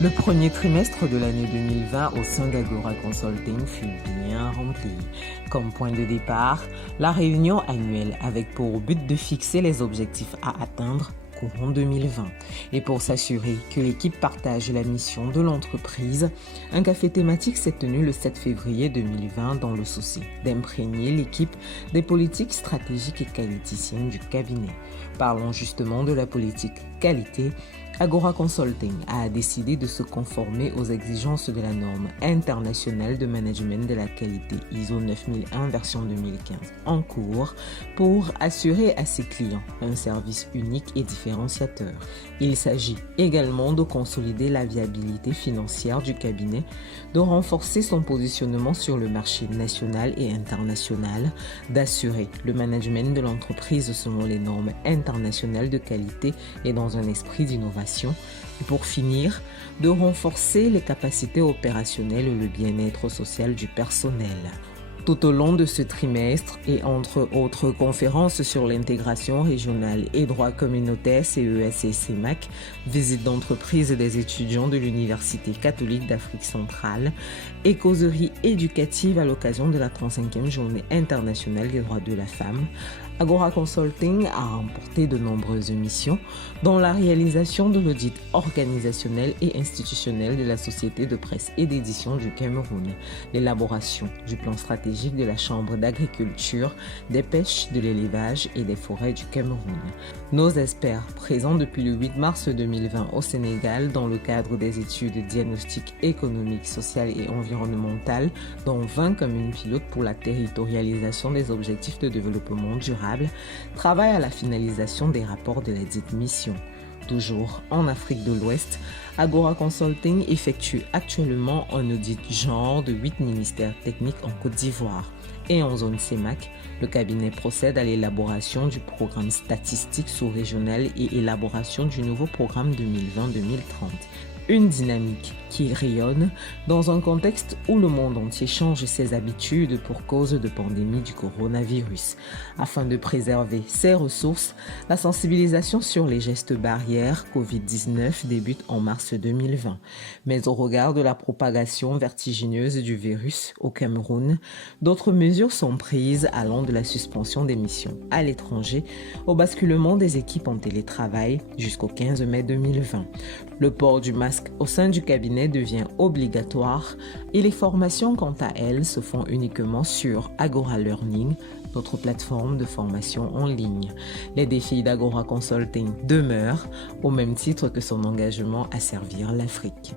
Le premier trimestre de l'année 2020 au sein d'Agora Consulting fut bien rempli. Comme point de départ, la réunion annuelle avec pour but de fixer les objectifs à atteindre courant 2020. Et pour s'assurer que l'équipe partage la mission de l'entreprise, un café thématique s'est tenu le 7 février 2020 dans le souci d'imprégner l'équipe des politiques stratégiques et qualiticiennes du cabinet. Parlons justement de la politique qualité. Agora Consulting a décidé de se conformer aux exigences de la norme internationale de management de la qualité ISO 9001 version 2015 en cours pour assurer à ses clients un service unique et différenciateur. Il s'agit également de consolider la viabilité financière du cabinet, de renforcer son positionnement sur le marché national et international, d'assurer le management de l'entreprise selon les normes internationales de qualité et dans un esprit d'innovation. Et pour finir, de renforcer les capacités opérationnelles et le bien-être social du personnel. Tout au long de ce trimestre et entre autres conférences sur l'intégration régionale et droit communautaire CES et CEMAC, visites d'entreprises des étudiants de l'Université catholique d'Afrique centrale et causeries éducatives à l'occasion de la 35e journée internationale des droits de la femme, Agora Consulting a remporté de nombreuses missions, dont la réalisation de l'audit organisationnel et institutionnel de la Société de presse et d'édition du Cameroun, l'élaboration du plan stratégique de la Chambre d'agriculture, des pêches, de l'élevage et des forêts du Cameroun. Nos experts, présents depuis le 8 mars 2020 au Sénégal dans le cadre des études diagnostiques économiques, sociales et environnementales, dont 20 communes pilotes pour la territorialisation des objectifs de développement durable, travaille à la finalisation des rapports de la dite mission. Toujours en Afrique de l'Ouest, Agora Consulting effectue actuellement un audit genre de 8 ministères techniques en Côte d'Ivoire. Et en zone CEMAC, le cabinet procède à l'élaboration du programme statistique sous-régional et élaboration du nouveau programme 2020-2030. Une dynamique qui rayonne dans un contexte où le monde entier change ses habitudes pour cause de pandémie du coronavirus. Afin de préserver ses ressources, la sensibilisation sur les gestes barrières Covid-19 débute en mars 2020. Mais au regard de la propagation vertigineuse du virus au Cameroun, d'autres mesures sont prises allant de la suspension des missions à l'étranger au basculement des équipes en télétravail jusqu'au 15 mai 2020. Le port du masque au sein du cabinet devient obligatoire et les formations, quant à elles, se font uniquement sur Agora Learning, notre plateforme de formation en ligne. Les défis d'Agora Consulting demeurent, au même titre que son engagement à servir l'Afrique.